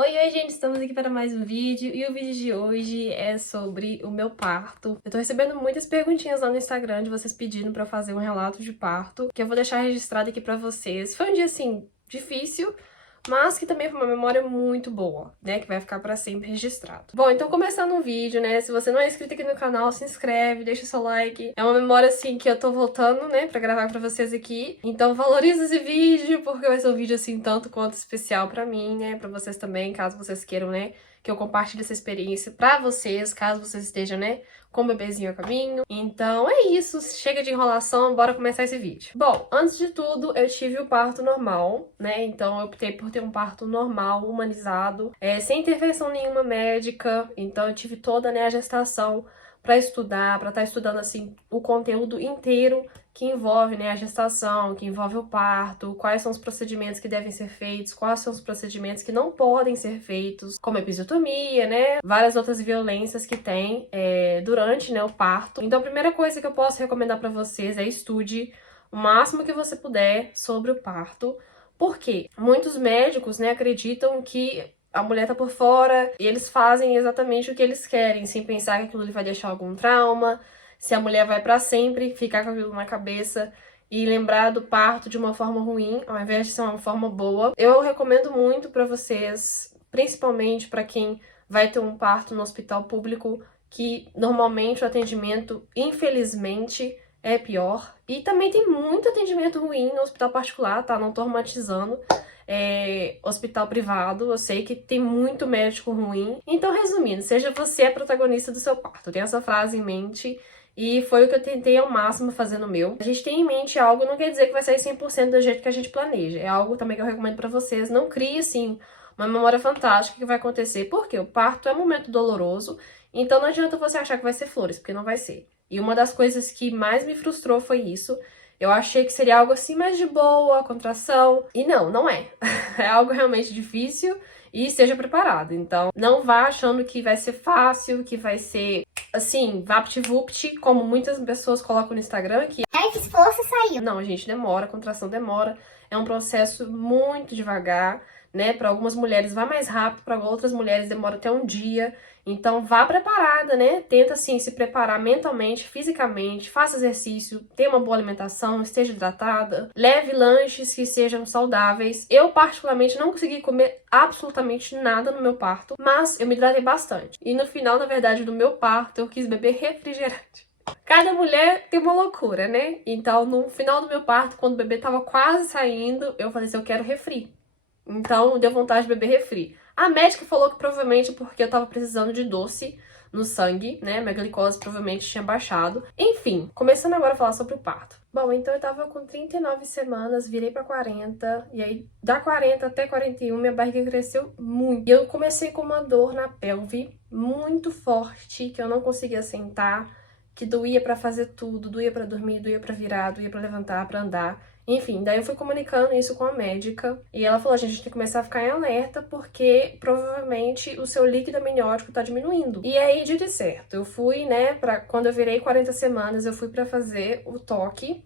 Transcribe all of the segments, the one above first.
Oi, gente, estamos aqui para mais um vídeo e o vídeo de hoje é sobre o meu parto. Eu tô recebendo muitas perguntinhas lá no Instagram de vocês pedindo pra eu fazer um relato de parto, que eu vou deixar registrado aqui pra vocês. Foi um dia, assim, difícil, mas que também foi uma memória muito boa, né, que vai ficar pra sempre registrado. Bom, então começando o vídeo, né, se você não é inscrito aqui no canal, se inscreve, deixa seu like. É uma memória, assim, que eu tô voltando, né, pra gravar pra vocês aqui. Então valoriza esse vídeo, porque vai ser um vídeo, assim, tanto quanto especial pra mim, né, pra vocês também, caso vocês queiram, né, que eu compartilhe essa experiência pra vocês, caso vocês estejam, né, com o bebezinho a caminho. Então é isso, chega de enrolação, bora começar esse vídeo. Bom, antes de tudo, eu tive o parto normal, né, então eu optei por ter um parto normal, humanizado, sem intervenção nenhuma médica, então eu tive toda, né, a gestação pra estudar, pra estar estudando, assim, o conteúdo inteiro que envolve, né, a gestação, que envolve o parto, quais são os procedimentos que devem ser feitos, quais são os procedimentos que não podem ser feitos, como episiotomia, né, várias outras violências que tem durante, né, o parto. Então a primeira coisa que eu posso recomendar pra vocês é estude o máximo que você puder sobre o parto, porque muitos médicos, né, acreditam que a mulher tá por fora e eles fazem exatamente o que eles querem, sem pensar que aquilo ali vai deixar algum trauma, se a mulher vai pra sempre ficar com aquilo na cabeça e lembrar do parto de uma forma ruim, ao invés de ser uma forma boa. Eu recomendo muito pra vocês, principalmente pra quem vai ter um parto no hospital público, que normalmente o atendimento, infelizmente, é pior. E também tem muito atendimento ruim no hospital particular, tá? Não tô romantizando. Hospital privado, eu sei que tem muito médico ruim. Então, resumindo, seja você a protagonista do seu parto. Tenha essa frase em mente. E foi o que eu tentei ao máximo fazer no meu. A gente tem em mente algo, não quer dizer que vai sair 100% do jeito que a gente planeja. É algo também que eu recomendo pra vocês. Não crie, assim, uma memória fantástica que vai acontecer. Porque o parto é um momento doloroso. Então não adianta você achar que vai ser flores, porque não vai ser. E uma das coisas que mais me frustrou foi isso. Eu achei que seria algo assim mais de boa, contração. E não, não é. É algo realmente difícil e esteja preparado. Então, não vá achando que vai ser fácil, que vai ser, assim, vapt-vupt, como muitas pessoas colocam no Instagram, que Se fosse, saiu. não, gente, demora, a contração demora. É um processo muito devagar, né? Para algumas mulheres vai mais rápido, para outras mulheres demora até um dia. Então vá preparada, né? Tenta assim se preparar mentalmente, fisicamente, faça exercício, tenha uma boa alimentação, esteja hidratada, leve lanches que sejam saudáveis. Eu particularmente não consegui comer absolutamente nada no meu parto, mas eu me hidratei bastante. E no final, na verdade, do meu parto, eu quis beber refrigerante. Cada mulher tem uma loucura, né? Então, no final do meu parto, quando o bebê tava quase saindo, eu falei assim, eu quero refri. Então, deu vontade de beber refri. A médica falou que provavelmente porque eu tava precisando de doce no sangue, né? Minha glicose provavelmente tinha baixado. Enfim, começando agora a falar sobre o parto. Bom, então eu tava com 39 semanas, virei pra 40, e aí da 40 até 41 minha barriga cresceu muito. E eu comecei com uma dor na pelve muito forte, que eu não conseguia sentar, que doía pra fazer tudo, doía pra dormir, doía pra virar, doía pra levantar, pra andar. Enfim, daí eu fui comunicando isso com a médica e ela falou, gente, a gente tem que começar a ficar em alerta porque provavelmente o seu líquido amniótico tá diminuindo. E aí, dito e certo, eu fui, né, quando eu virei 40 semanas, eu fui pra fazer o toque.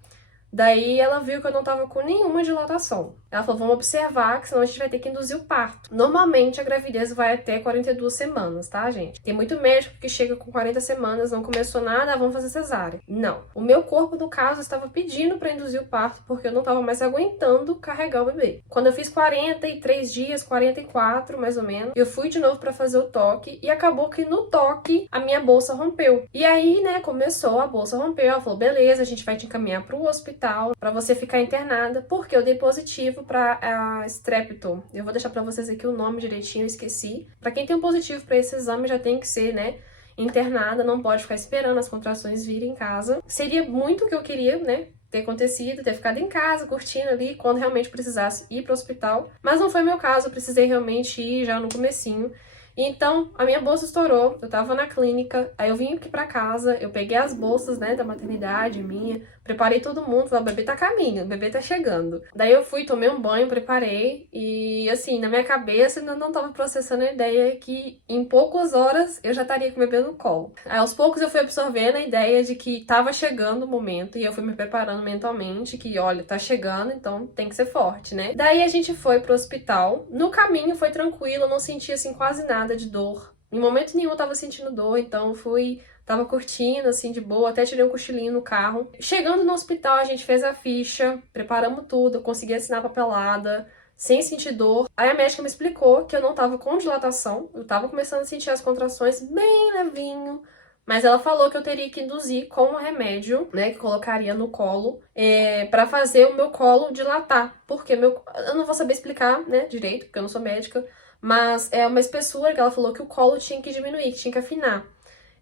Daí ela viu que eu não tava com nenhuma dilatação. Ela falou, vamos observar, que senão a gente vai ter que induzir o parto. Normalmente a gravidez vai até 42 semanas, tá, gente? Tem muito médico que chega com 40 semanas, não começou nada, vamos fazer cesárea. Não. O meu corpo, no caso, estava pedindo pra induzir o parto, porque eu não tava mais aguentando carregar o bebê. Quando eu fiz 43 dias, 44 mais ou menos, eu fui de novo pra fazer o toque e acabou que no toque a minha bolsa rompeu. E aí, né, começou, a bolsa rompeu, ela falou, beleza, a gente vai te encaminhar pro hospital para você ficar internada, porque eu dei positivo para strepto. Eu vou deixar para vocês aqui o nome direitinho, eu esqueci. Para quem tem um positivo para esse exame já tem que ser, né, internada, não pode ficar esperando as contrações virem em casa. Seria muito o que eu queria, né, ter acontecido, ter ficado em casa, curtindo ali, quando realmente precisasse ir para o hospital. Mas não foi meu caso, eu precisei realmente ir já no comecinho. Então, a minha bolsa estourou, eu tava na clínica, aí eu vim aqui pra casa, eu peguei as bolsas, né, da maternidade minha, Preparei todo mundo, falei, o bebê tá a caminho, o bebê tá chegando. Daí eu fui, tomei um banho, preparei e assim, na minha cabeça ainda não tava processando a ideia que em poucas horas eu já estaria com o bebê no colo. Aí, aos poucos eu fui absorvendo a ideia de que tava chegando o momento e eu fui me preparando mentalmente que, olha, tá chegando, então tem que ser forte, né? Daí a gente foi pro hospital. No caminho foi tranquilo, eu não senti assim quase nada de dor. Em momento nenhum eu tava sentindo dor, então tava curtindo, assim, de boa, até tirei um cochilinho no carro. Chegando no hospital, a gente fez a ficha, preparamos tudo, eu consegui assinar a papelada, sem sentir dor. Aí a médica me explicou que eu não tava com dilatação, eu tava começando a sentir as contrações bem levinho, mas ela falou que eu teria que induzir com um remédio, né, que colocaria no colo, pra fazer o meu colo dilatar, porque eu não vou saber explicar, né, direito, porque eu não sou médica, mas é uma espessura que ela falou que o colo tinha que diminuir, que tinha que afinar.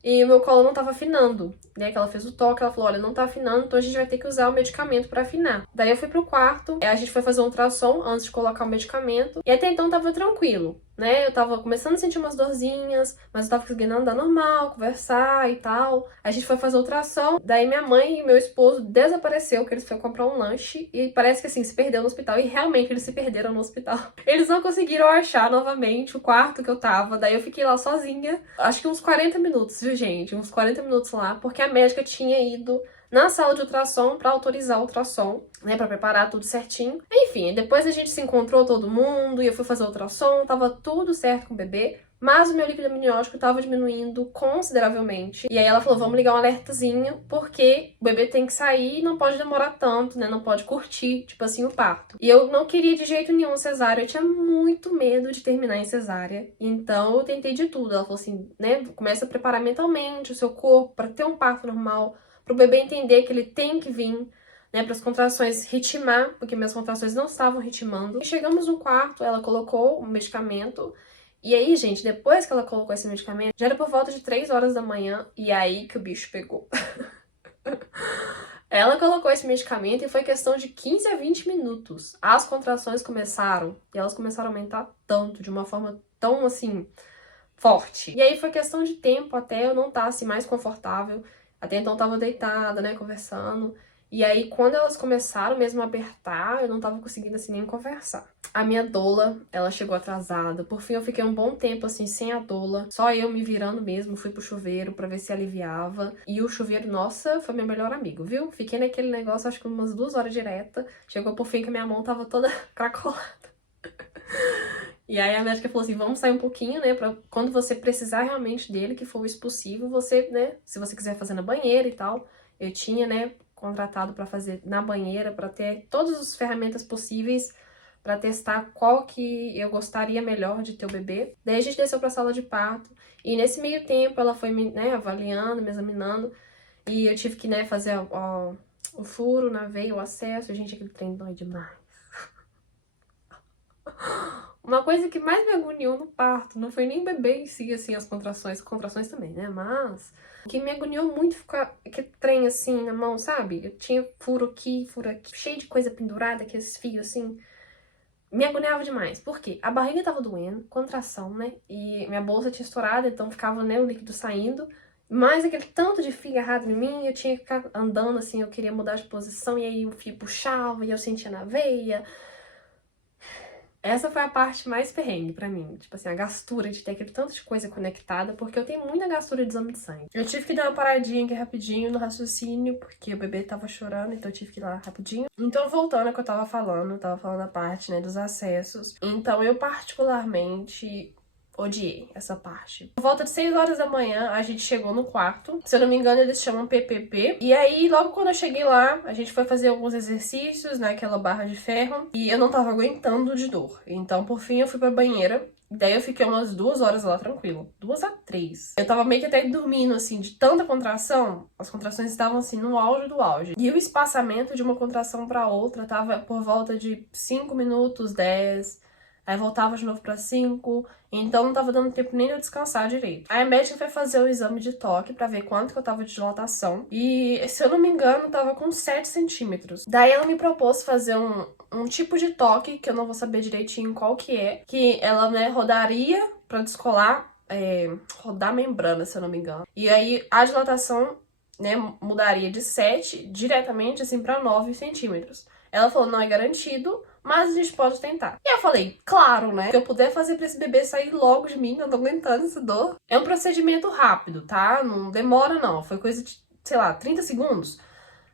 E o meu colo não tava afinando, né? Que ela fez o toque, ela falou, olha, não tá afinando, então a gente vai ter que usar o medicamento pra afinar. Daí eu fui pro quarto, a gente foi fazer um ultrassom antes de colocar o medicamento, e até então tava tranquilo, né? Eu tava começando a sentir umas dorzinhas, mas eu tava conseguindo andar normal, conversar e tal. A gente foi fazer o ultrassom, daí minha mãe e meu esposo desapareceu, que eles foram comprar um lanche, e parece que assim, se perdeu no hospital, e realmente eles se perderam no hospital. Eles não conseguiram achar novamente o quarto que eu tava, daí eu fiquei lá sozinha, acho que uns 40 minutos, viu, gente? Uns 40 minutos lá, porque a médica tinha ido na sala de ultrassom pra autorizar o ultrassom, né, pra preparar tudo certinho. Enfim, depois a gente se encontrou todo mundo e eu fui fazer o ultrassom, tava tudo certo com o bebê, mas o meu líquido amniótico tava diminuindo consideravelmente. E aí ela falou, vamos ligar um alertazinho, porque o bebê tem que sair e não pode demorar tanto, né, não pode curtir, tipo assim, o parto. E eu não queria de jeito nenhum cesárea, eu tinha muito medo de terminar em cesárea, então eu tentei de tudo. Ela falou assim, né, começa a preparar mentalmente o seu corpo pra ter um parto normal, pro bebê entender que ele tem que vir, né, para as contrações ritmar, porque minhas contrações não estavam ritmando. E chegamos no quarto, ela colocou o medicamento, e aí, gente, depois que ela colocou esse medicamento, já era por volta de 3 horas da manhã, e aí que o bicho pegou. Ela colocou esse medicamento e foi questão de 15 a 20 minutos. As contrações começaram, e elas começaram a aumentar tanto, de uma forma tão, assim, forte. E aí foi questão de tempo até eu não estar, assim, mais confortável. Até então eu tava deitada, né, conversando. E aí, quando elas começaram mesmo a apertar, eu não tava conseguindo, assim, nem conversar. A minha doula, ela chegou atrasada. Por fim, eu fiquei um bom tempo, assim, sem a doula. Só eu me virando mesmo, fui pro chuveiro pra ver se aliviava. E o chuveiro, nossa, foi meu melhor amigo, viu? Fiquei naquele negócio, acho que umas 2 horas direta. Chegou por fim que a minha mão tava toda cracolada. E aí a médica falou assim, vamos sair um pouquinho, né, pra quando você precisar realmente dele, que for o expulsivo, você, né, se você quiser fazer na banheira e tal. Eu tinha, né, contratado pra fazer na banheira, pra ter todas as ferramentas possíveis pra testar qual que eu gostaria melhor de ter o bebê. Daí a gente desceu pra sala de parto, e nesse meio tempo ela foi me, né, avaliando, me examinando, e eu tive que, né, fazer o furo na veia, o acesso. Gente, aquele trem dói demais. Uma coisa que mais me agoniou no parto não foi nem bebê em si, assim, as contrações também, né? Mas o que me agoniou muito ficar aquele trem assim na mão, sabe? Eu tinha furo aqui, cheio de coisa pendurada, aqueles fios assim. Me agoniava demais. Por quê? A barriga tava doendo, contração, né? E minha bolsa tinha estourado, então ficava, né, o líquido saindo. Mas aquele tanto de fio agarrado em mim, eu tinha que ficar andando assim, eu queria mudar de posição, e aí o fio puxava e eu sentia na veia. Essa foi a parte mais perrengue pra mim, tipo assim, a gastura de ter aquele tanto de coisa conectada, porque eu tenho muita gastura de exame de sangue. Eu tive que dar uma paradinha aqui rapidinho no raciocínio, porque o bebê tava chorando, então eu tive que ir lá rapidinho. Então, voltando ao que eu tava falando a parte, né, dos acessos. Então, eu particularmente odiei essa parte. Por volta de 6 horas da manhã, a gente chegou no quarto. Se eu não me engano, eles chamam PPP. E aí, logo quando eu cheguei lá, a gente foi fazer alguns exercícios naquela barra de ferro. E eu não tava aguentando de dor. Então, por fim, eu fui pra banheira. Daí eu fiquei umas 2 horas lá tranquilo. 2 a 3. Eu tava meio que até dormindo, assim, de tanta contração. As contrações estavam, assim, no auge do auge. E o espaçamento de uma contração pra outra tava por volta de 5 minutos, 10. Aí voltava de novo pra 5, então não tava dando tempo nem de eu descansar direito. Aí a médica foi fazer o exame de toque pra ver quanto que eu tava de dilatação. E, se eu não me engano, tava com 7 centímetros. Daí ela me propôs fazer um tipo de toque, que eu não vou saber direitinho qual que é. Que ela, né, rodaria pra descolar, rodar a membrana, se eu não me engano. E aí a dilatação né, mudaria de 7 diretamente, assim, pra 9 centímetros. Ela falou, não é garantido, mas a gente pode tentar. E eu falei, claro, né? Se eu puder fazer pra esse bebê sair logo de mim, eu não tô aguentando essa dor. É um procedimento rápido, tá? Não demora, não. Foi coisa de, sei lá, 30 segundos.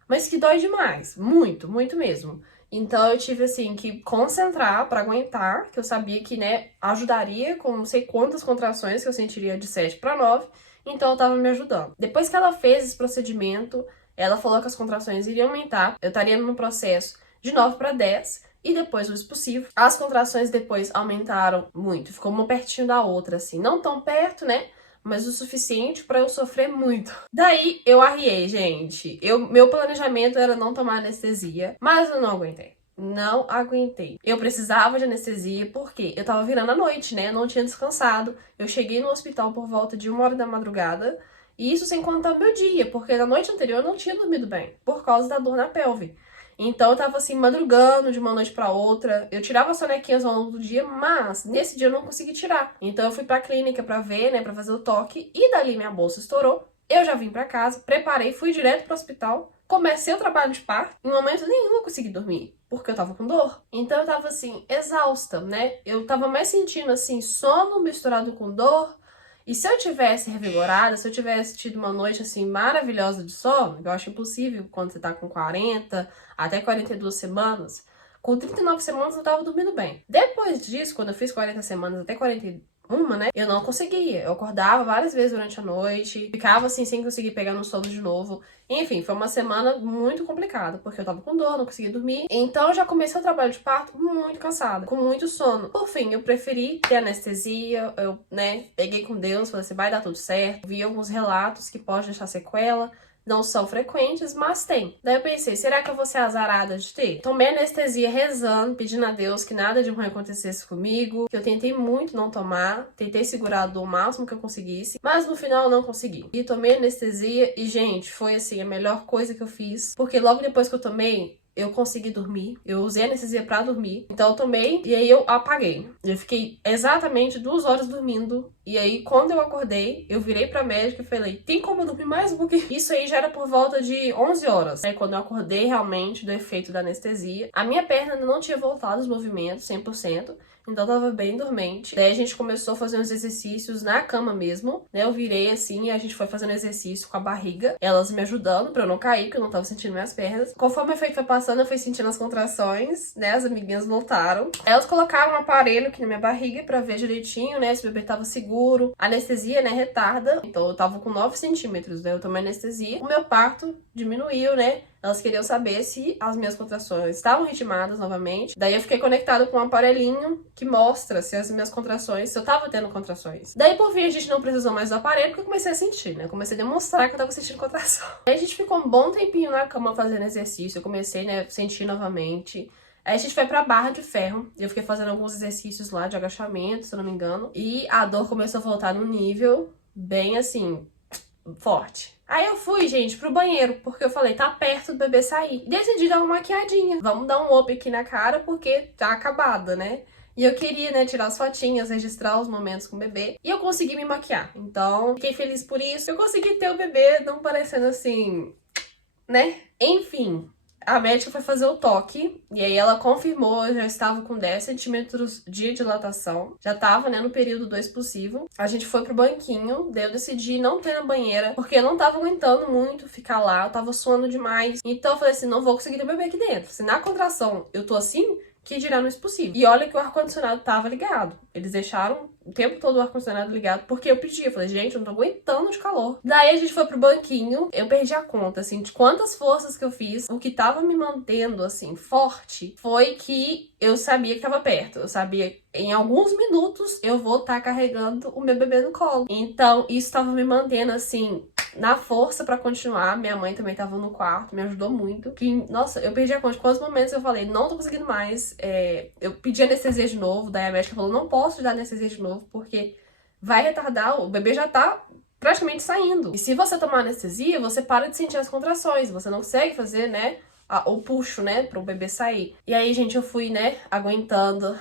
Mas que dói demais. Muito, muito mesmo. Então eu tive, assim, que concentrar pra aguentar, que eu sabia que, né, ajudaria com não sei quantas contrações que eu sentiria de 7 pra 9. Então eu tava me ajudando. Depois que ela fez esse procedimento, ela falou que as contrações iriam aumentar. Eu estaria no processo de 9 para 10 e depois o expulsivo. As contrações depois aumentaram muito, ficou uma pertinho da outra, assim. Não tão perto, né? Mas o suficiente pra eu sofrer muito. Daí eu arriei, gente. Meu planejamento era não tomar anestesia, mas eu não aguentei. Não aguentei. Eu precisava de anestesia porque eu tava virando a noite, né? Eu não tinha descansado. Eu cheguei no hospital por volta de 1 hora da madrugada. E isso sem contar o meu dia, porque na noite anterior eu não tinha dormido bem, por causa da dor na pelve. Então eu tava assim, madrugando de uma noite pra outra. Eu tirava sonequinhas ao longo do dia, mas nesse dia eu não consegui tirar. Então eu fui pra clínica pra ver, né, pra fazer o toque. E dali minha bolsa estourou. Eu já vim pra casa, preparei, fui direto pro hospital. Comecei o trabalho de parto. Em momento nenhum eu consegui dormir, porque eu tava com dor. Então eu tava assim, exausta, né? Eu tava mais sentindo assim, sono misturado com dor. E se eu tivesse revigorada, se eu tivesse tido uma noite assim maravilhosa de sono, eu acho impossível quando você tá com 40 até 42 semanas, com 39 semanas eu tava dormindo bem. Depois disso, quando eu fiz 40 semanas até 41, né, eu não conseguia. Eu acordava várias vezes durante a noite, ficava assim sem conseguir pegar no sono de novo. Enfim, foi uma semana muito complicada, porque eu tava com dor, não conseguia dormir. Então eu já comecei o trabalho de parto muito cansada, com muito sono. Por fim, eu preferi ter anestesia, eu, né, peguei com Deus, falei assim, vai dar tudo certo. Vi alguns relatos que pode deixar sequela. Não são frequentes, mas tem. Daí eu pensei, será que eu vou ser azarada de ter? Tomei anestesia rezando, pedindo a Deus que nada de ruim acontecesse comigo, que eu tentei muito não tomar, tentei segurar a dor o máximo que eu conseguisse, mas no final eu não consegui. E tomei anestesia e, gente, foi assim a melhor coisa que eu fiz, porque logo depois que eu tomei, eu consegui dormir, eu usei anestesia pra dormir, então eu tomei e aí eu apaguei. Eu fiquei exatamente 2 horas dormindo, e aí quando eu acordei, eu virei pra médica e falei, tem como eu dormir mais um pouquinho? Isso aí já era por volta de 11 horas, né, quando eu acordei realmente do efeito da anestesia. A minha perna ainda não tinha voltado os movimentos 100%, então eu tava bem dormente. Daí a gente começou a fazer uns exercícios na cama mesmo, né? Eu virei assim e a gente foi fazendo exercício com a barriga, elas me ajudando pra eu não cair, porque eu não tava sentindo minhas pernas. Conforme o efeito foi passando, eu fui sentindo as contrações, né? As amiguinhas voltaram. Aí elas colocaram um aparelho aqui na minha barriga pra ver direitinho, né? Se o bebê tava seguro. A anestesia, né? Retarda. Então eu tava com 9 centímetros, né? Eu tomei anestesia. O meu parto diminuiu, né? Elas queriam saber se as minhas contrações estavam ritmadas novamente. Daí eu fiquei conectada com um aparelhinho que mostra se as minhas contrações, se eu tava tendo contrações. Daí por fim a gente não precisou mais do aparelho porque eu comecei a sentir, né? Eu comecei a demonstrar que eu tava sentindo contração. Aí a gente ficou um bom tempinho na cama fazendo exercício. Eu comecei, né, a sentir novamente. Aí a gente foi pra barra de ferro. Eu fiquei fazendo alguns exercícios lá de agachamento, se eu não me engano. E a dor começou a voltar no nível bem assim, forte. Aí eu fui, gente, pro banheiro, porque eu falei, tá perto do bebê sair. Decidi dar uma maquiadinha. Vamos dar um up aqui na cara, porque tá acabada, né? E eu queria, né, tirar as fotinhas, registrar os momentos com o bebê. E eu consegui me maquiar. Então, fiquei feliz por isso. Eu consegui ter o bebê não parecendo assim, né? Enfim, a médica foi fazer o toque, e aí ela confirmou, eu já estava com 10 centímetros de dilatação, já estava, né, no período do expulsivo. A gente foi pro banquinho, daí eu decidi não ter na banheira, porque eu não tava aguentando muito ficar lá, eu tava suando demais. Então eu falei assim, não vou conseguir ter o bebê aqui dentro. Se na contração eu tô assim, que dirá no expulsivo. E olha que o ar-condicionado tava ligado. Eles deixaram o tempo todo o ar-condicionado ligado, porque eu pedi. Eu falei, gente, eu não tô aguentando de calor. Daí a gente foi pro banquinho, eu perdi a conta, assim, de quantas forças que eu fiz. O que tava me mantendo, assim, forte, foi que eu sabia que tava perto. Eu sabia que em alguns minutos eu vou estar carregando o meu bebê no colo. Então, isso tava me mantendo, assim, na força pra continuar. Minha mãe também tava no quarto, me ajudou muito. Que, nossa, eu perdi a conta de quantos momentos eu falei, não tô conseguindo mais. Eu pedi anestesia de novo, daí a médica falou, não posso dar anestesia de novo, porque vai retardar, o bebê já tá praticamente saindo. E se você tomar anestesia, você para de sentir as contrações, você não consegue fazer, né, o puxo, né, pro bebê sair. E aí, gente, eu fui, né, aguentando.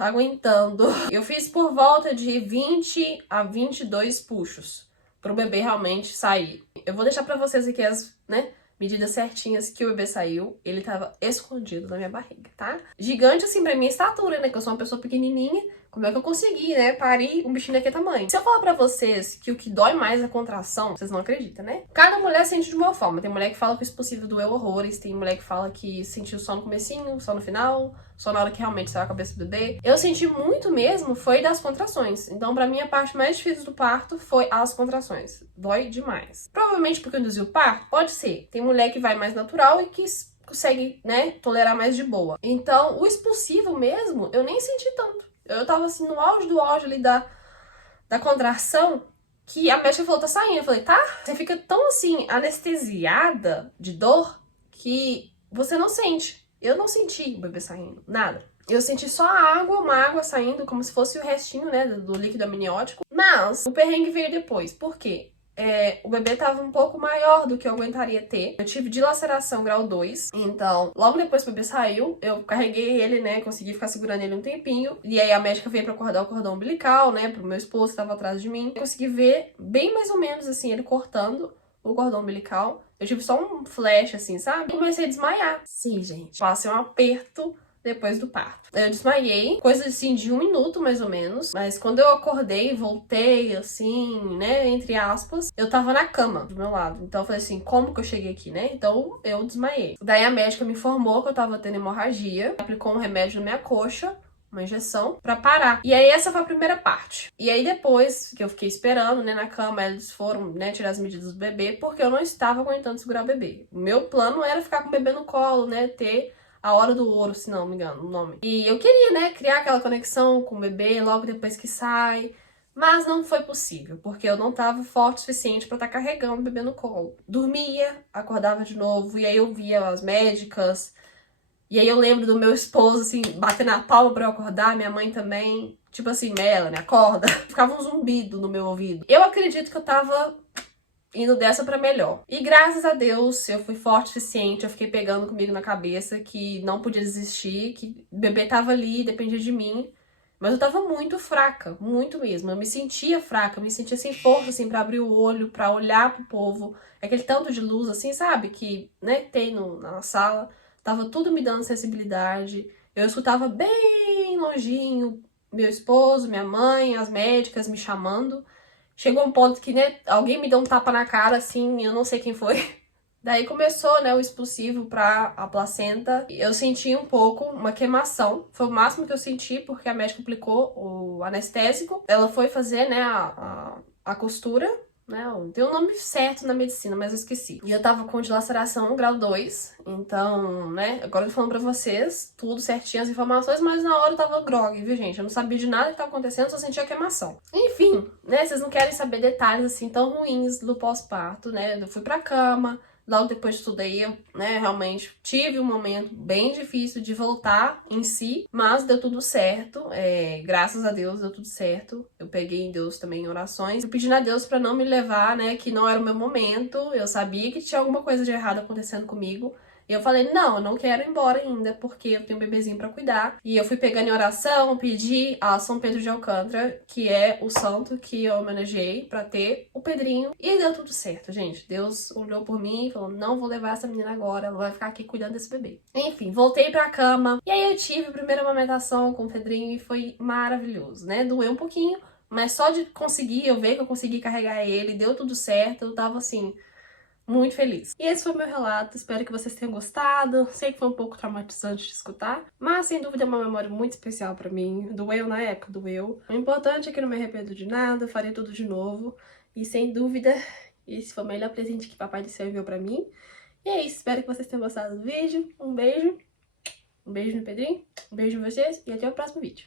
Eu fiz por volta de 20 a 22 puxos pro bebê realmente sair. eu vou deixar pra vocês aqui as, né, medidas certinhas que o bebê saiu. Ele tava escondido na minha barriga, tá? Gigante, assim, pra minha estatura, né? Que eu sou uma pessoa pequenininha. Como é que eu consegui, né, parir um bichinho daquele tamanho? Se eu falar pra vocês que o que dói mais é a contração, vocês não acreditam, né? Cada mulher sente de uma forma. Tem mulher que fala que o expulsivo doeu horrores, tem mulher que fala que sentiu só no comecinho, só no final, só na hora que realmente saiu a cabeça do bebê. Eu senti muito mesmo foi das contrações. Então, pra mim, a parte mais difícil do parto foi as contrações. Dói demais. Provavelmente porque eu induzi o parto? Pode ser. Tem mulher que vai mais natural e que consegue, né, tolerar mais de boa. Então, o expulsivo mesmo, eu nem senti tanto. Eu tava assim, no auge do auge ali da contração, que a médica falou, tá saindo. Eu falei, tá? Você fica tão assim, anestesiada de dor, que você não sente. Eu não senti o bebê saindo, nada. Eu senti só a água, uma água saindo, como se fosse o restinho, né, do líquido amniótico. Mas o perrengue veio depois. Por quê? O bebê tava um pouco maior do que eu aguentaria ter. Eu tive dilaceração grau 2. Então, logo depois que o bebê saiu, eu carreguei ele, né? Consegui ficar segurando ele um tempinho. E aí a médica veio pra cortar o cordão umbilical, né? Pro meu esposo que tava atrás de mim. Eu consegui ver bem mais ou menos assim, ele cortando o cordão umbilical. Eu tive só um flash, assim, sabe? E comecei a desmaiar. Sim, gente. Passei um aperto depois do parto. Eu desmaiei, coisa assim de 1 minuto mais ou menos, mas quando eu acordei, voltei assim, né, entre aspas, eu tava na cama do meu lado. Então eu falei assim, como que eu cheguei aqui, né? Então eu desmaiei. Daí a médica me informou que eu tava tendo hemorragia, aplicou um remédio na minha coxa, uma injeção, pra parar. E aí essa foi a primeira parte. E aí depois que eu fiquei esperando, né, na cama, eles foram, né, tirar as medidas do bebê, porque eu não estava aguentando segurar o bebê. O meu plano era ficar com o bebê no colo, né, ter a hora do ouro, se não me engano o nome. E eu queria, né, criar aquela conexão com o bebê logo depois que sai, mas não foi possível, porque eu não tava forte o suficiente pra estar carregando o bebê no colo. Dormia, acordava de novo, e aí eu via as médicas, e aí eu lembro do meu esposo, assim, batendo na palma pra eu acordar, minha mãe também, tipo assim, Melanie, acorda. Ficava um zumbido no meu ouvido. Eu acredito que eu tava indo dessa pra melhor. E graças a Deus, eu fui forte o suficiente, eu fiquei pegando comigo na cabeça que não podia desistir, que o bebê tava ali, dependia de mim. Mas eu tava muito fraca, muito mesmo. Eu me sentia fraca, eu me sentia sem força, assim, pra abrir o olho, pra olhar pro povo. Aquele tanto de luz, assim, sabe, que, né, tem na sala. Tava tudo me dando sensibilidade. Eu escutava bem longinho meu esposo, minha mãe, as médicas me chamando. Chegou um ponto que, né, alguém me deu um tapa na cara, assim, eu não sei quem foi. Daí começou, né, o expulsivo pra a placenta. Eu senti um pouco uma queimação. Foi o máximo que eu senti, porque a médica aplicou o anestésico. Ela foi fazer, né, a costura, né, tem um nome certo na medicina, mas eu esqueci. E eu tava com dilaceração grau 2, então, né, agora eu tô falando pra vocês tudo certinho, as informações, mas na hora eu tava grog, viu, gente? Eu não sabia de nada que tava acontecendo, só sentia queimação. Enfim, né, vocês não querem saber detalhes, assim, tão ruins do pós-parto, né? Eu fui pra cama, logo depois de tudo aí, eu, né, realmente tive um momento bem difícil de voltar em si, mas deu tudo certo, graças a Deus deu tudo certo. Eu peguei em Deus também em orações, eu pedindo a Deus pra não me levar, né, que não era o meu momento, eu sabia que tinha alguma coisa de errado acontecendo comigo. E eu falei, não, eu não quero ir embora ainda, porque eu tenho um bebezinho pra cuidar. E eu fui pegando em oração, pedi a São Pedro de Alcântara, que é o santo que eu homenageei pra ter o Pedrinho. E deu tudo certo, gente. Deus olhou por mim e falou, não vou levar essa menina agora, ela vai ficar aqui cuidando desse bebê. Enfim, voltei pra cama. E aí eu tive a primeira amamentação com o Pedrinho e foi maravilhoso, né? Doeu um pouquinho, mas só de conseguir, eu ver que eu consegui carregar ele, deu tudo certo, eu tava assim, muito feliz. E esse foi o meu relato, espero que vocês tenham gostado. Sei que foi um pouco traumatizante de escutar, mas sem dúvida é uma memória muito especial pra mim. Doeu na época, doeu. O importante é que eu não me arrependo de nada, faria tudo de novo. E sem dúvida, esse foi o melhor presente que Papai do Céu enviou pra mim. E é isso, espero que vocês tenham gostado do vídeo. Um beijo no Pedrinho, um beijo em vocês e até o próximo vídeo.